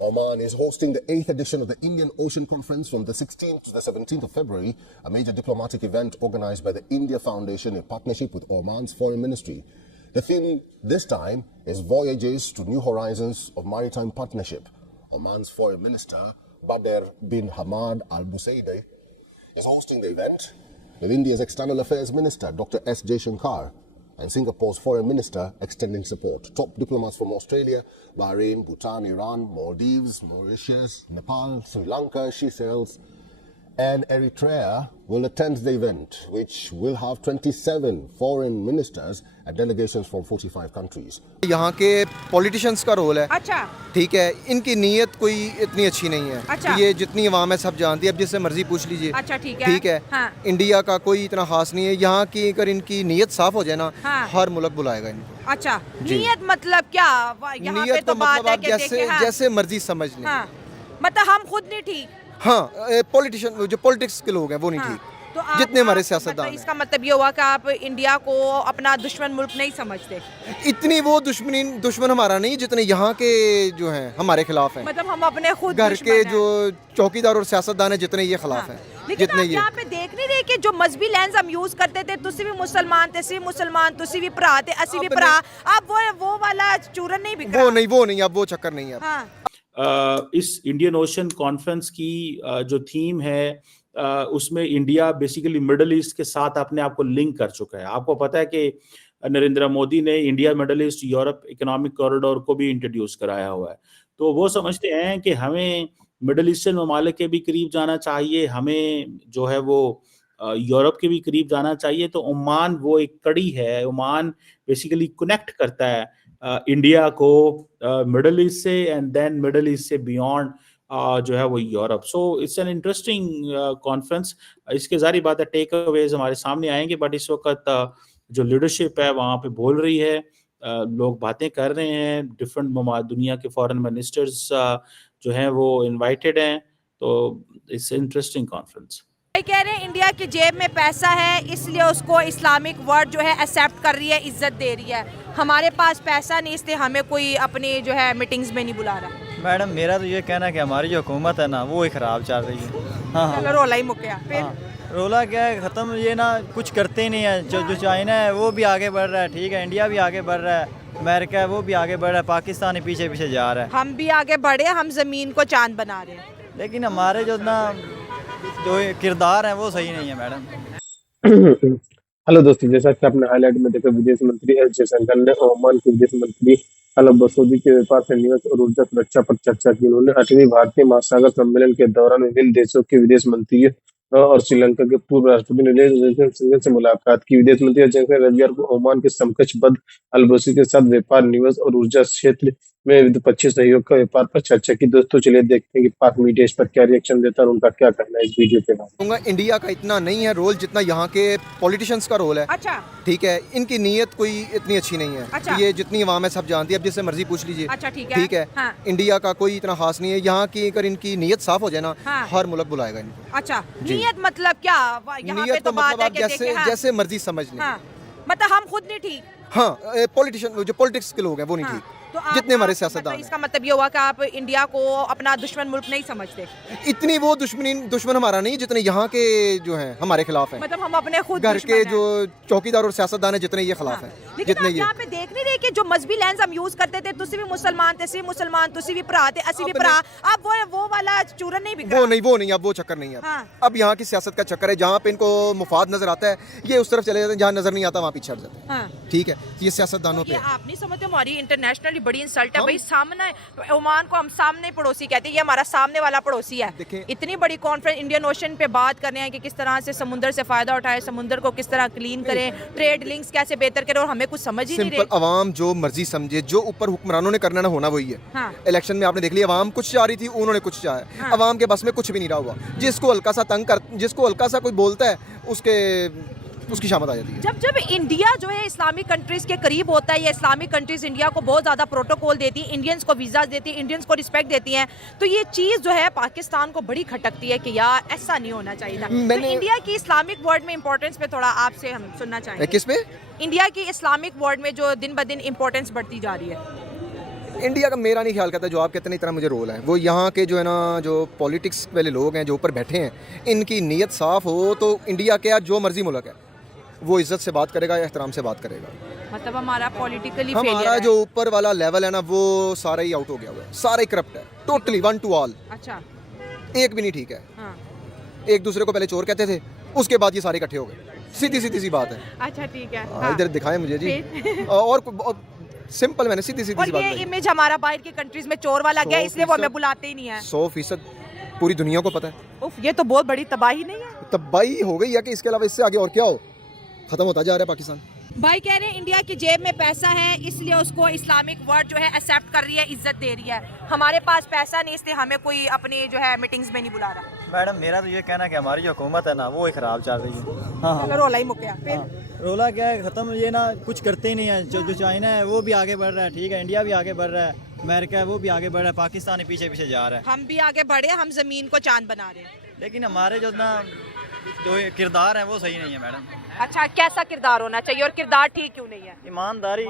Oman is hosting the 8th edition of the Indian Ocean Conference from the 16th to the 17th of February, a major diplomatic event organized by the India Foundation in partnership with Oman's Foreign Ministry. The theme this time is Voyages to New Horizons of Maritime Partnership. Oman's Foreign Minister, Badr bin Hamad Al Busaidi, is hosting the event with India's External Affairs Minister, Dr. S. Jaishankar, and Singapore's Foreign Minister extending support. Top diplomats from Australia, Bahrain, Bhutan, Iran, Maldives, Mauritius, Nepal, Sri Lanka, Seychelles, and Eritrea will attend the event, which will have 27 foreign ministers and delegations from 45 countries. यहाँ के politicians का role है। अच्छा, ठीक है, इनकी नीयत कोई इतनी अच्छी नहीं है। अच्छा। ये जितनी अवाम है सब जानती है, अब जिससे मर्जी पूछ लीजिए। अच्छा, ठीक है। ठीक है। हाँ। इंडिया का कोई इतना खास नहीं है। यहाँ की अगर इनकी नीयत साफ हो जाए ना, हाँ। हर मुल्क बुलाएगा इनको। अच्छा, नीयत मतलब क्या? यहाँ पे नीयत तो का बात मतलब है आप कि देखिए, हाँ, जैसे मर्जी समझ लें। हाँ, मतलब हम खुद नहीं ठीक। हाँ, पॉलिटिशियन जो पॉलिटिक्स के लोग हैं वो नहीं हाँ, ठीक। तो आप, जितने हमारे मतलब सियासतदान हैं। इसका मतलब ये हुआ कि आप इंडिया को अपना दुश्मन मुल्क नहीं समझते। इतनी वो दुश्मन हमारा नहीं जितने यहाँ के जो हैं हमारे खिलाफ हैं। मतलब हम अपने खुद घर दुश्मन के हैं। जो चौकीदार और सियासतदान हैं जितने ये खिलाफ हाँ। हैं, लेकिन जितने आप ये यहाँ पे देख नहीं रहे कि जो मजहबी लेंस हम यूज करते थे, तुसी भी मुसलमान थे, सी मुसलमान, तुसी भी भरा थे, असी भी अब भरा, अब वो वाला चूरन नहीं बिक रहा। वो नहीं अब वो चक्कर नहीं है। हाँ। इस इंडियन ओशन कॉन्फ्रेंस की जो थीम है उसमें इंडिया बेसिकली मिडल ईस्ट के साथ अपने आप को लिंक कर चुका है। आपको पता है कि नरेंद्र मोदी ने India middle east Europe economic corridor को भी इंट्रोड्यूस कराया हुआ है। तो वो समझते हैं कि हमें मिडल ईस्टर्न ममालिक के भी करीब जाना चाहिए, हमें जो है वो यूरोप के भी करीब जाना चाहिए। तो ओमान वो एक कड़ी है। ओमान बेसिकली कनेक्ट करता है इंडिया को मिडल ईस्ट से एंड देन मिडल ईस्ट से बियॉन्ड जो है वो Europe. So it's an interesting conference. इसके जारी बात है टेक अवेज हमारे सामने आएंगे, बट इस वक्त जो लीडरशिप है वहाँ पे बोल रही है, लोग बातें कर रहे हैं, डिफरेंट दुनिया के फॉरेन मिनिस्टर्स जो हैं वो इनवाइटेड हैं। तो इट्स इंटरेस्टिंग कॉन्फ्रेंस। कह रहे हैं इंडिया की जेब में पैसा है इसलिए उसको इस्लामिक वर्ड जो है एक्सेप्ट कर रही है, इज्जत दे रही है। हमारे पास पैसा नहीं इसलिए हमें कोई अपनी जो है मीटिंग्स में नहीं बुला रहा। मैडम मेरा तो ये कहना है कि हमारी जो हुकूमत है ना वो ही ख़राब चल रही है। हाँ चलो रोला ही मुक गया फिर। हाँ, रोला क्या है, ख़त्म। ये ना कुछ करते ही नहीं है। जो चाइना है वो भी आगे बढ़ रहा है, ठीक है, इंडिया भी आगे बढ़ रहा है, अमेरिका है वो भी आगे बढ़ रहा है, पाकिस्तान ही पीछे पीछे जा रहा है। हम भी आगे बढ़े, हम ज़मीन को चांद बना रहे हैं, लेकिन हमारे जो ना जो किरदार है वो सही नहीं है मैडम। हेलो दोस्तों, जैसा कि आपने हाईलाइट में देखा, विदेश मंत्री एस जयशंकर ने ओमान के विदेश मंत्री अल बसौदी के व्यापार से निवेश और ऊर्जा सुरक्षा पर चर्चा की। उन्होंने 8वें भारतीय महासागर सम्मेलन के दौरान विभिन्न देशों के विदेश मंत्रियों और श्रीलंका के पूर्व राष्ट्रपति नीलेश सिंह से मुलाकात की। विदेश मंत्री एस जयशंकर रविवार को ओमान के समकक्ष बद्र अल बसौदी के साथ व्यापार, निवेश और ऊर्जा क्षेत्र में द्विपक्षीय सहयोग का व्यापार पर चर्चा की। दोस्तों चलिए देखते हैं कि पाक मीडिया इस पर क्या रिएक्शन देता है और उनका क्या कहना है इस वीडियो के बाद। इंडिया का इतना नहीं है रोल जितना यहाँ के पॉलिटिशियंस का रोल है। अच्छा, ठीक है, इनकी नीयत कोई इतनी अच्छी नहीं है। अच्छा। ये जितनी अवाम है सब जानती है, अब जिससे मर्जी पूछ लीजिए। अच्छा, ठीक है। ठीक है। हाँ। इंडिया का कोई इतना खास नहीं है। यहाँ की अगर इनकी नीयत साफ हो जाए ना, हाँ। हर मुल्क बुलाएगा इनको। अच्छा, नीयत मतलब क्या? यहाँ पे नीयत तो का बात मतलब है आप कि देखिए, हाँ, जैसे मर्जी समझ लें। हाँ, मतलब हम खुद नहीं ठीक। हाँ, पॉलिटिशियन जो पॉलिटिक्स के लोग हैं वो नहीं हाँ, ठीक। तो आप, जितने हमारे मतलब सियासतदान हैं। इसका मतलब ये हुआ कि आप इंडिया को अपना दुश्मन मुल्क नहीं समझते। इतनी वो दुश्मन हमारा नहीं जितने यहाँ के जो हैं हमारे खिलाफ हैं। मतलब हम अपने खुद घर दुश्मन के हैं। जो चौकीदार और सियासतदान हैं जितने ये खिलाफ हाँ। हैं, लेकिन जितने आप ये यहाँ पे देख नहीं रहे कि जो मजहबी लेंस हम यूज करते थे, तुसी भी मुसलमान थे, सी मुसलमान, तुसी भी भरा थे, असी भी भरा, अब वो वाला चूरन नहीं बिक रहा। वो नहीं अब वो चक्कर नहीं है। हाँ। अब यहाँ की सियासत का चक्कर है, जहाँ पे इनको मुफाद नजर आता है ये उस तरफ चले जाते हैं, जहाँ नजर नहीं आता वहाँ पीछे हट जाते हैं। हाँ। ठीक है, ये सियासतदानों पे ये है। आप नहीं समझते हमारी इंटरनेशनली बड़ी इंसल्ट है हम- भाई। सामने ओमान को हम सामने पड़ोसी कहते हैं, ये हमारा सामने वाला पड़ोसी है। देखें- इतनी बड़ी कॉन्फ्रेंस इंडियन ओशन पे बात कर रहे हैं कि किस तरह से समुद्र से फायदा उठाए, समुद्र को किस तरह क्लीन करें, ट्रेड लिंक्स कैसे बेहतर करें, और हमें कुछ समझ ही नहीं सिंपल, रहे। अवाम जो मर्जी समझे, जो ऊपर हुक्मरानों ने करना ना होना वही है। हाँ। इलेक्शन में आपने देख लिया, अवाम कुछ चाह रही थी, उन्होंने कुछ चाहा है। हाँ। अवाम के बस में कुछ भी नहीं रहा हुआ। जिसको हल्का सा कोई बोलता है उसकी शामत आ जाती है। जब इंडिया जो है इस्लामिक कंट्रीज के करीब होता है, या इस्लामिक कंट्रीज इंडिया को बहुत ज़्यादा प्रोटोकॉल देती है, इंडियंस को वीज़ा देती है, इंडियंस को रिस्पेक्ट देती हैं, तो ये चीज़ जो है पाकिस्तान को बड़ी खटकती है कि यार ऐसा नहीं होना चाहिए था। तो इंडिया की इस्लामिक वर्ल्ड में इंपॉर्टेंस पे थोड़ा आपसे हम सुनना चाहेंगे। किस पे? इंडिया की इस्लामिक वर्ल्ड में जो दिन ब दिन इंपॉर्टेंस बढ़ती जा रही है। इंडिया का मेरा नहीं ख्याल करता, जो आप कहते हैं इतना मुझे रोल है, वो यहाँ के जो है ना जो पॉलिटिक्स वाले लोग हैं जो ऊपर बैठे हैं, इनकी नीयत साफ़ हो तो इंडिया क्या जो मर्जी मुल्क है वो इज़्ज़त से बात करेगा, एहतराम से बात करेगा। मतलब हमारा पॉलिटिकली हमारा जो ऊपर वाला लेवल है ना वो सारा ही आउट हो गया हुआ है, सारा ही करप्ट है, टोटली वन टू ऑल, अच्छा एक भी नहीं ठीक है। हाँ एक दूसरे को पहले चोर कहते थे, उसके बाद ये सारे इकट्ठे हो गए, सीधी सीधी सी बात है। अच्छा ठीक है। हाँ, इधर दिखाएं मुझे जी। और सिंपल, मैंने सीधी सीधी सी और बात ये कही। इमेज हमारा बाहर की कंट्रीज में चोर वाला गया, इसलिए वो हमें बुलाते ही नहीं है। 100% पूरी दुनिया को पता है। उफ, ये तो बहुत बड़ी तबाही नहीं है। तबाही हो गई है कि इसके अलावा इससे आगे और क्या हो, खत्म होता जा रहा है पाकिस्तान। भाई कह रहे हैं इंडिया की जेब में पैसा है इसलिए उसको इस्लामिक वर्ड जो है एक्सेप्ट कर रही है, इज्जत दे रही है। हमारे पास पैसा नहीं इसलिए हमें कोई अपनी जो है मीटिंग्स में नहीं बुला रहा। मैडम मेरा तो ये कहना है कि हमारी जो हुकूमत है ना वो ही ख़राब चल रही है। हाँ चलो रोला ही मुक गया फिर। रोला क्या है, ख़त्म, ये ना कुछ करते ही नहीं है। जो चाइना है वो भी आगे बढ़ रहा है, ठीक है, इंडिया भी आगे बढ़ रहा है, अमेरिका है वो भी आगे बढ़ रहा है, पाकिस्तान पीछे पीछे जा रहा है। हम भी आगे बढ़े, हम जमीन को चांद बना रहे हैं। लेकिन हमारे जो ना जो किरदार है वो सही नहीं है मैडम। अच्छा, कैसा किरदार होना चाहिए और किरदार ठीक क्यों नहीं है? ईमानदारी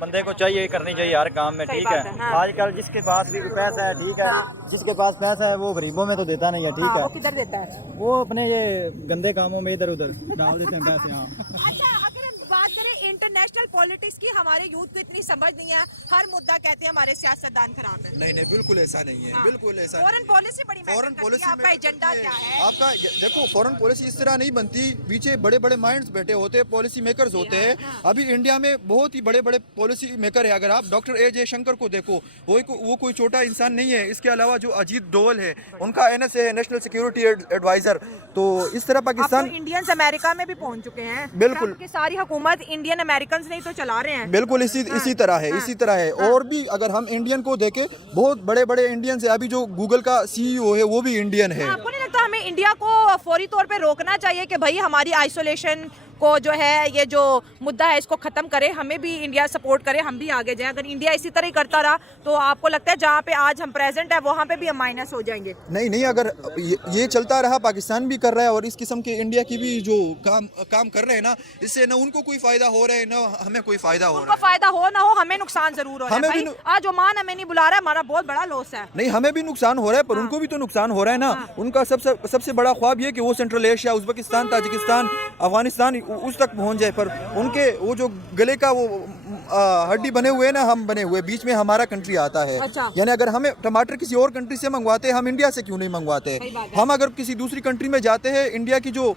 बंदे को चाहिए, करनी चाहिए हर काम में, सही ठीक बात है। है, हाँ। आजकल जिसके पास भी पैसा है, ठीक है, जिसके पास पैसा है वो गरीबों में तो देता नहीं है, ठीक हाँ, है, वो किधर देता है? वो अपने ये गंदे कामों में इधर उधर डाल देते हैं पैसे। हाँ अच्छा, अगर हम बात करें इंटरनेशनल पॉलिटिक्स की, हमारे यूथ को इतनी समझ नहीं है, हर मुद्दा कहते हैं हमारे सियासतदान खराब है। नहीं बिल्कुल ऐसा नहीं है, हाँ। बिल्कुल ऐसा फॉरेन पॉलिसी बड़ी मैटर फॉरेन करती पॉलिसी है, आपका एजेंडा क्या है? आपका देखो, फॉरेन पॉलिसी इस तरह नहीं बनती, पीछे बड़े बड़े माइंड्स बैठे होते हैं, पॉलिसी मेकर्स होते हैं। अभी इंडिया में बहुत ही बड़े बड़े पॉलिसी मेकर है। अगर आप डॉक्टर ए जयशंकर को देखो, वो कोई छोटा इंसान नहीं है। इसके अलावा जो अजीत डोवल है, उनका NSA है, नेशनल सिक्योरिटी एडवाइजर। तो इस तरह पाकिस्तान, इंडियंस अमेरिका में भी पहुंच चुके हैं। बिल्कुल। ट्रंप की सारी हुकूमत इंडियन अमेरिकन नहीं तो चला रहे हैं। बिल्कुल इसी तरह है, इसी तरह है। और भी अगर हम इंडियन को देखें, बहुत बड़े बड़े इंडियंस है। अभी जो गूगल का CEO है वो भी इंडियन है। आपको नहीं लगता हमें इंडिया को फौरी तौर पे रोकना चाहिए कि भाई हमारी आइसोलेशन को जो है, ये जो मुद्दा है इसको खत्म करे, हमें भी इंडिया सपोर्ट करे, हम भी आगे जाएं? अगर इंडिया इसी तरह ही करता रहा तो आपको लगता है जहाँ पे आज हम प्रेजेंट है वहाँ पे भी हम माइनस हो जाएंगे? नहीं, अगर ये चलता रहा, पाकिस्तान भी कर रहा है और इस किस्म के इंडिया की भी जो काम कर रहे हैं ना, इससे ना उनको कोई फायदा हो रहा है ना हमें कोई फायदा हो रहा उनको है। फायदा हो ना हो, हमें नुकसान जरूर हो रहा है। हमें भाई, भी आज ओमान हमें नहीं बुला रहा है, हमारा बहुत बड़ा लॉस है। नहीं, हमें भी नुकसान हो रहा है, पर उनको भी तो नुकसान हो रहा है ना। उनका सबसे बड़ा ख्वाब ये कि वो central Asia, Uzbekistan, Tajikistan, Afghanistan उस तक पहुंच जाए। पर उनके वो जो गले का वो हड्डी बने हुए ना, हम बने हुए, बीच में हमारा कंट्री आता है। अच्छा। यानी अगर हमें टमाटर किसी और कंट्री से मंगवाते हैं, हम इंडिया से क्यों नहीं मंगवाते? हम अगर किसी दूसरी कंट्री में जाते हैं, इंडिया की जो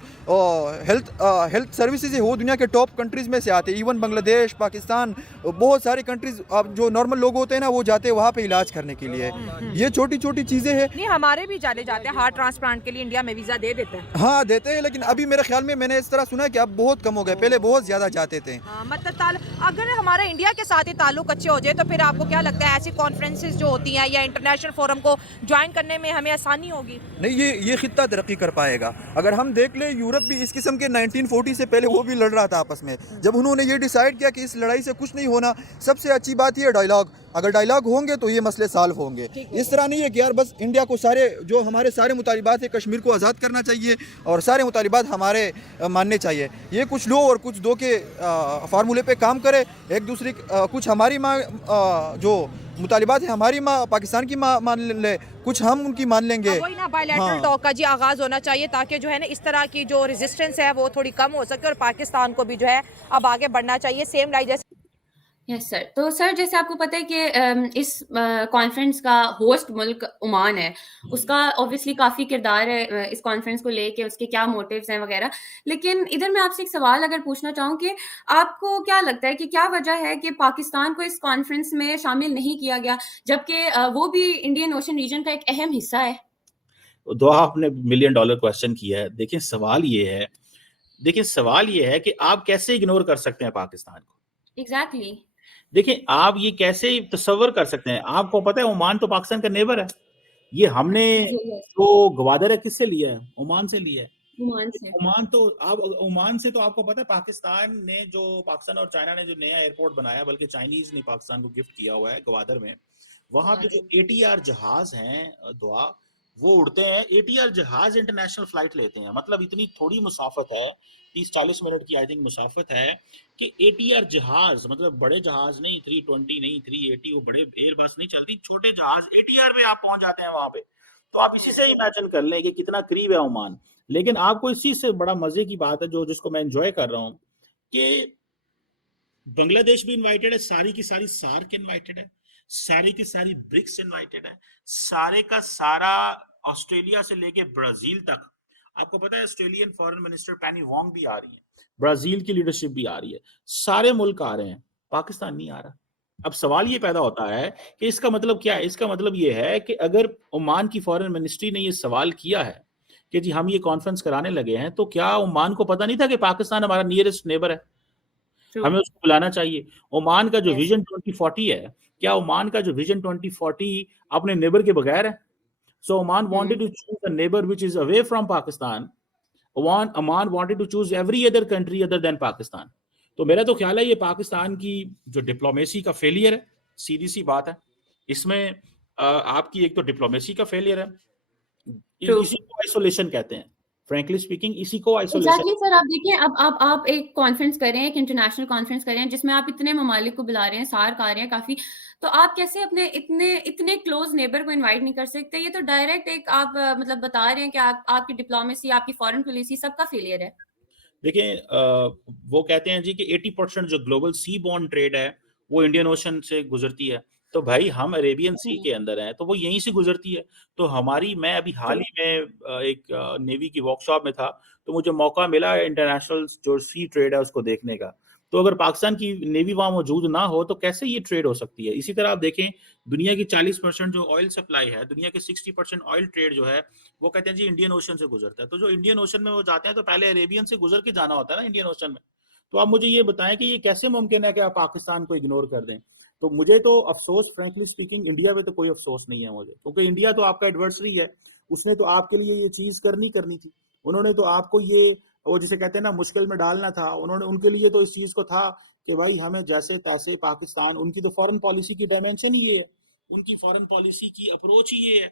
हेल्थ सर्विसेज है वो दुनिया के टॉप कंट्रीज में से आते हैं। इवन बांग्लादेश, पाकिस्तान, बहुत सारी कंट्रीज, जो नॉर्मल लोग होते हैं ना वो जाते हैं वहाँ पे इलाज करने के लिए। ये छोटी छोटी चीजें हैं। नहीं, हमारे भी जाने जाते हैं हार्ट ट्रांसप्लांट के लिए, इंडिया में वीजा दे देते हैं। हाँ देते हैं, लेकिन अभी मेरे ख्याल में मैंने इस तरह सुना है कि अब बहुत कम हो गए, पहले बहुत ज्यादा जाते थे। मतलब अगर हमारा इंडिया के साथ ही ताल्लुक अच्छे हो जाए तो फिर आपको क्या लगता है ऐसी कॉन्फ्रेंसेस जो होती हैं या इंटरनेशनल फोरम को ज्वाइन करने में हमें आसानी होगी? नहीं, ये खित्ता तरक्की कर पाएगा। अगर हम देख ले, यूरोप भी इस किस्म के 1940 से पहले वो भी लड़ रहा था आपस में। जब उन्होंने ये डिसाइड किया कि इस लड़ाई से कुछ नहीं होना, सबसे अच्छी बात ये डायलॉग, अगर डायलॉग होंगे तो ये मसले सॉल्व होंगे। इस तरह नहीं है कि यार बस इंडिया को जो हमारे सारे मुतालिबात है, कश्मीर को आज़ाद करना चाहिए और सारे मुतालिबात हमारे मानने चाहिए। ये कुछ लो और कुछ दो के फार्मूले पे काम करे, एक दूसरे कुछ हमारी जो मुतालिबात है हमारी पाकिस्तान की मान ले, कुछ हम उनकी मान लेंगे। वही ना, बायलैटरल टॉक का जी आगाज होना चाहिए ताकि जो है ना इस तरह की जो रेजिस्टेंस है वो थोड़ी कम हो सके और पाकिस्तान को भी जो है अब आगे बढ़ना चाहिए। सेम लाइक जैसे यस सर। तो सर जैसे आपको पता है कि इस कॉन्फ्रेंस का होस्ट मुल्क ओमान है, उसका ऑब्वियसली काफ़ी किरदार है इस कॉन्फ्रेंस को लेके, उसके क्या मोटिव्स हैं वगैरह। लेकिन इधर मैं आपसे एक सवाल अगर पूछना चाहूँ कि आपको क्या लगता है कि क्या वजह है कि पाकिस्तान को इस कॉन्फ्रेंस में शामिल नहीं किया गया, जबकि वो भी इंडियन ओशन रीजन का एक अहम हिस्सा है? दुआ, आपने $1 मिलियन क्वेश्चन किया है। देखिए सवाल ये है कि आप कैसे इग्नोर कर सकते हैं पाकिस्तान को? एग्जैक्टली। देखिए, आप ये कैसे तसव्वुर कर सकते हैं? आपको पता है ओमान तो पाकिस्तान का नेबर है। ये हमने जो गवादर है किससे लिया है? ओमान से लिया है। ओमान से तो आपको पता है पाकिस्तान और चाइना ने जो नया एयरपोर्ट बनाया, बल्कि चाइनीज ने पाकिस्तान को गिफ्ट किया हुआ है गवादर में। वहां पे जो ATR जहाज हैं दुआ, वो उड़ते हैं, एटीआर जहाज इंटरनेशनल फ्लाइट लेते हैं, मतलब इतनी थोड़ी मुसाफत है, 30-40 मिनट की आई थिंक मुसाफत है कि एटीआर जहाज, मतलब बड़े जहाज नहीं, 320 नहीं, 380, वो बड़े एयरबस नहीं चलती, छोटे जहाज एटीआर में आप पहुंच जाते हैं वहां पे। तो आप इसी से इमेजिन कर लें कि कितना करीब है ओमान। लेकिन आपको इस चीज से बड़ा मजे की बात है, जो जिसको मैं एंजॉय कर रहा हूँ, कि बांग्लादेश भी इनवाइटेड है, सारी की सारी सार्क इनवाइटेड है, सारी की सारी ब्रिक्स इनवाइटेड है, सारे का सारा ऑस्ट्रेलिया से लेके ब्राजील तक। आपको पता है ऑस्ट्रेलियन फॉरेन मिनिस्टर पेनी वोंग भी आ रही है, ब्राजील की लीडरशिप भी आ रही है, सारे मुल्क आ रहे हैं, पाकिस्तान नहीं आ रहा। अब सवाल ये पैदा होता है कि इसका मतलब क्या है? इसका मतलब ये है कि अगर ओमान की फॉरेन मिनिस्ट्री ने ये सवाल किया है कि जी हम ये कॉन्फ्रेंस कराने लगे हैं, तो क्या ओमान को पता नहीं था कि पाकिस्तान हमारा नियरेस्ट नेबर है, ट्रू। हमें उसको बुलाना चाहिए? ओमान का जो यस। विजन 2040 है, क्या ओमान का जो विजन 2040 अपने नेबर के बगैर है? So Oman wanted to choose a neighbor which is away from Pakistan. Oman wanted to choose every other country other than Pakistan. तो मेरा तो ख्याल है ये पाकिस्तान की जो डिप्लोमेसी का फेलियर है, सीधी सी बात है। इसमें आपकी एक तो डिप्लोमेसी का फेलियर है, ट्रू। इसी को आइसोलेशन कहते हैं, फ्रैंकली स्पीकिंग इसी को आइसोलेशन। एग्जैक्टली सर, आप देखिए, अब आप एक कॉन्फ्रेंस कर रहे हैं, एक इंटरनेशनल कॉन्फ्रेंस कर रहे हैं जिसमें आप इतने ममालिक को बुला रहे हैं, सार्क आ रहे हैं काफी, तो आप कैसे अपने इतने इतने क्लोज नेबर को इनवाइट नहीं कर सकते? ये तो डायरेक्ट एक आप मतलब बता रहे हैं कि आपकी डिप्लोमेसी, आपकी फॉरेन पॉलिसी सबका फेलियर है। देखिए वो कहते हैं जी कि 80% जो ग्लोबल सी बॉर्न ट्रेड है वो इंडियन ओशन से गुजरती है। तो भाई हम अरेबियन सी के अंदर हैं, तो वो यहीं से गुजरती है। तो हमारी, मैं अभी हाल ही में एक नेवी की वर्कशॉप में था, तो मुझे मौका मिला इंटरनेशनल जो सी ट्रेड है उसको देखने का। तो अगर पाकिस्तान की नेवी वहां मौजूद ना हो तो कैसे ये ट्रेड हो सकती है? इसी तरह आप देखें, दुनिया की 40% जो ऑयल सप्लाई है, दुनिया के 60% ऑयल ट्रेड जो है, वो कहते हैं जी इंडियन ओशन से गुजरता है। तो जो इंडियन ओशन में वो जाते हैं तो पहले अरेबियन से गुजर के जाना होता है ना इंडियन ओशन में। तो आप मुझे ये बताएं कि ये कैसे मुमकिन है कि आप पाकिस्तान को इग्नोर कर दें? तो मुझे तो अफसोस, फ्रेंकली स्पीकिंग, इंडिया में तो कोई अफसोस नहीं है मुझे, क्योंकि इंडिया तो आपका एडवर्सरी है। उसने तो आपके लिए ये चीज करनी थी। उन्होंने तो आपको ये, वो जिसे कहते हैं ना, मुश्किल में डालना था। उन्होंने, उनके लिए तो इस चीज को था कि भाई हमें जैसे तैसे पाकिस्तान, उनकी तो फॉरेन पॉलिसी की डायमेंशन ही ये है, उनकी फॉरेन पॉलिसी की अप्रोच ही ये है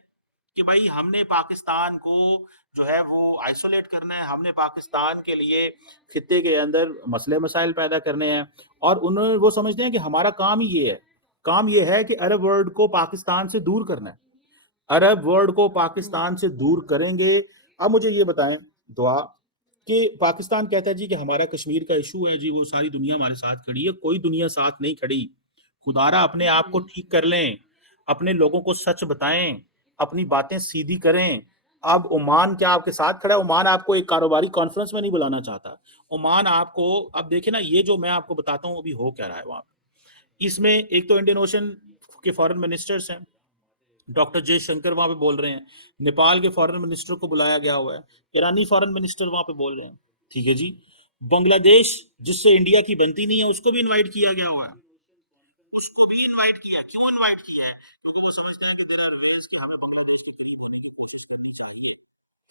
कि भाई हमने पाकिस्तान को जो है वो आइसोलेट करना है, हमने पाकिस्तान के लिए खित्ते के अंदर मसले मसाइल पैदा करने हैं। और उन्होंने, वो समझते हैं कि हमारा काम ही ये है, काम ये है कि अरब वर्ल्ड को पाकिस्तान से दूर करना है, अरब वर्ल्ड को पाकिस्तान से दूर करेंगे। अब मुझे ये बताएं दुआ, कि पाकिस्तान कहता है जी कि हमारा कश्मीर का इशू है जी, वो सारी दुनिया हमारे साथ खड़ी है। कोई दुनिया साथ नहीं खड़ी। खुदारा अपने आप को ठीक कर लें, अपने लोगों को सच बताएं, अपनी बातें सीधी करें। अब ओमान क्या आपके साथ खड़ा है? ओमान आपको एक कारोबारी कॉन्फ्रेंस में नहीं बुलाना चाहता। ओमान आपको, अब देखे ना, ये जो मैं आपको बताता हूँ अभी हो क्या रहा है वहां, इसमें एक तो इंडियन ओशन के फॉरेन मिनिस्टर्स हैं, डॉक्टर जयशंकर वहां पे बोल रहे हैं, नेपाल के फॉरेन मिनिस्टर को बुलाया गया हुआ है, ईरानी फॉरेन मिनिस्टर वहां पे बोल रहे हैं, ठीक है जी। बांग्लादेश जिससे इंडिया की बनती नहीं है उसको भी इनवाइट किया गया हुआ है, उसको भी इनवाइट किया। क्यों इनवाइट किया है? क्योंकि वो समझते हैं कि देयर आर वेज कि हमें बांग्लादेश के करीब होने की कोशिश करनी चाहिए।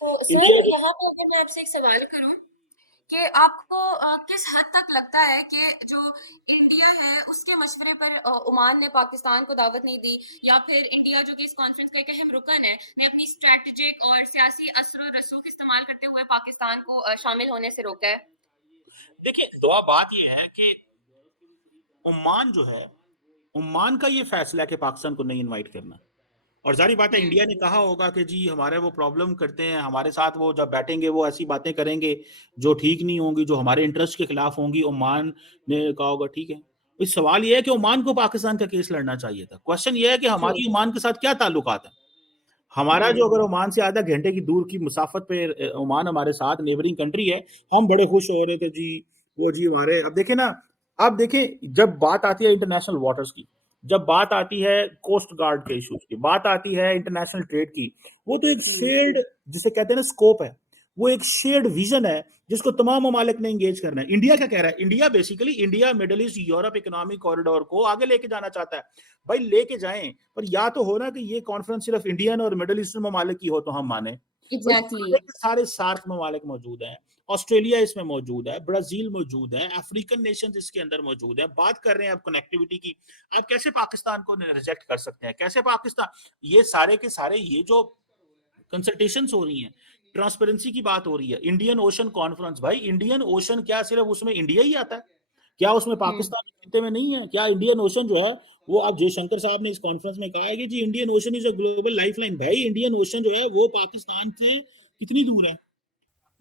तो इंडिया सर, यहाँ पे अगर मैं आपसे एक सवाल करूं कि आपको किस हद तक लगता है कि जो इंडिया है उसके मशवरे पर ओमान ने पाकिस्तान को दावत नहीं दी, या फिर इंडिया जो कि इस कॉन्फ्रेंस का एक अहम रुकन है, ने अपनी स्ट्रेटेजिक और सियासी असर और रसूख इस्तेमाल करते हुए पाकिस्तान को शामिल होने से रोका है? देखिए, दुआ बात ये है कि ओमान जो है, ओमान का ये फैसला है कि पाकिस्तान को नहीं इनवाइट करना। और जारी बात है इंडिया ने कहा होगा कि जी हमारे वो प्रॉब्लम करते हैं, हमारे साथ वो जब बैठेंगे वो ऐसी बातें करेंगे जो ठीक नहीं होंगी, जो हमारे इंटरेस्ट के खिलाफ होंगी। ओमान ने कहा होगा ठीक है। इस सवाल ये है कि ओमान को पाकिस्तान का केस लड़ना चाहिए था। क्वेश्चन ये है कि हमारी ओमान के साथ क्या ताल्लुकात है? हमारा जो, अगर ओमान से आधा घंटे की दूर की मुसाफत पे ओमान हमारे साथ नेबरिंग कंट्री है, हम बड़े खुश हो रहे थे जी, वो जी हमारे। अब देखें ना, अब देखें जब बात आती है इंटरनेशनल वाटर्स की, जब बात आती है कोस्ट गार्ड के इश्यूज की, बात आती है इंटरनेशनल ट्रेड की, वो तो एक शेयर्ड, जिसे कहते हैं ना, स्कोप है, वो एक शेयर्ड विजन है जिसको तमाम ममालिक ने एंगेज करना है। इंडिया क्या कह रहा है? India basically, India middle east Europe economic corridor को आगे लेके जाना चाहता है। भाई लेके जाएं, पर या तो हो ना कि ये कॉन्फ्रेंस सिर्फ इंडियन और मिडिल ईस्टर्न ममालिक की हो तो हम माने। एग्जैक्टली। सारे सार्क ममालिक मौजूद हैं, ऑस्ट्रेलिया इसमें मौजूद है, ब्राजील मौजूद है, अफ्रीकन नेशंस इसके अंदर मौजूद है। बात कर रहे हैं आप कनेक्टिविटी की, आप कैसे पाकिस्तान को रिजेक्ट कर सकते हैं? कैसे पाकिस्तान, ये सारे के सारे, ये जो कंसल्टेशंस हो रही हैं, ट्रांसपेरेंसी की बात हो रही है। इंडियन ओशन कॉन्फ्रेंस, भाई इंडियन ओशन क्या सिर्फ उसमें इंडिया ही आता है? क्या उसमें पाकिस्तान खिते में नहीं है? क्या इंडियन ओशन जो है वो, अब जयशंकर साहब ने इस कॉन्फ्रेंस में कहा है कि जी Indian Ocean is a global lifeline. भाई इंडियन ओशन जो है वो पाकिस्तान से कितनी दूर है?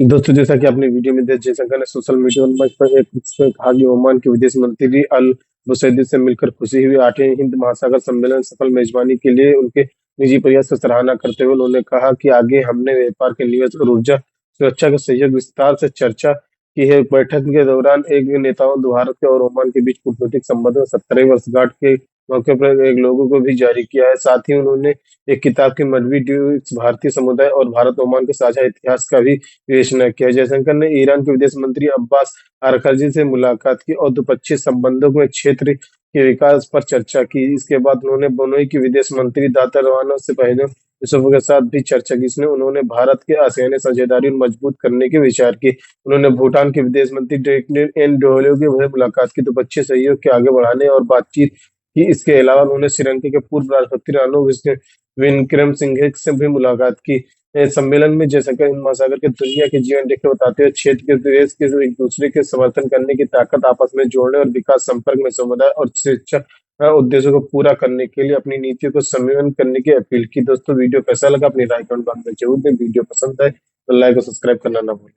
दोस्तों, जैसा कि आपने वीडियो में देखा, जयशंकर ने सोशल मीडिया मंच पर एक पोस्ट में कहा कि ओमान के विदेश मंत्री अल बुसैदी से मिलकर खुशी हुई। 8वें हिंद महासागर सम्मेलन सफल मेजबानी के लिए उनके निजी प्रयास की सराहना करते हुए उन्होंने कहा कि आगे हमने व्यापार के निवेश और ऊर्जा सुरक्षा के सहयोग विस्तार से चर्चा की है। बैठक के दौरान एक नेताओं भारत के और ओमान के बीच कूटनीतिक संबंधों 17वीं वर्षगांठ के मौके पर एक लोगों को भी जारी किया है। साथ ही उन्होंने एक किताब की मडवी ड्यूक्स भारतीय समुदाय और भारत ओमान के साझा इतिहास का भी विवेचना किया। जयशंकर ने ईरान के विदेश मंत्री अब्बास अरगची से मुलाकात की और द्विपक्षीय संबंधों में क्षेत्र के विकास पर चर्चा की। इसके बाद उन्होंने ब्रुनेई के विदेश मंत्री दातार से पहले यूसुफ के साथ भी चर्चा की। इसमें उन्होंने भारत के आसियान साझेदारी मजबूत करने के विचार किए। उन्होंने भूटान के विदेश मंत्री टेकने एन डोहलियो की मुलाकात की, द्विपक्षीय सहयोग के आगे बढ़ाने और बातचीत की। इसके अलावा उन्होंने श्रीलंका के पूर्व राष्ट्रपति रानिल विक्रमसिंघे से भी मुलाकात की। सम्मेलन में जयशंकर हिंद महासागर के दुनिया के जीवन रेखा बताते हुए क्षेत्र के देश के एक दूसरे के समर्थन करने की ताकत, आपस में जोड़ने और विकास संपर्क में समुदाय और शिक्षा उद्देश्यों को पूरा करने के लिए अपनी नीतियों को संयोजन करने की अपील की। दोस्तों, वीडियो कैसा लगा अपनी राय कमेंट बॉक्स में जरूर दें। वीडियो पसंद आए तो लाइक और सब्सक्राइब करना ना भूलें।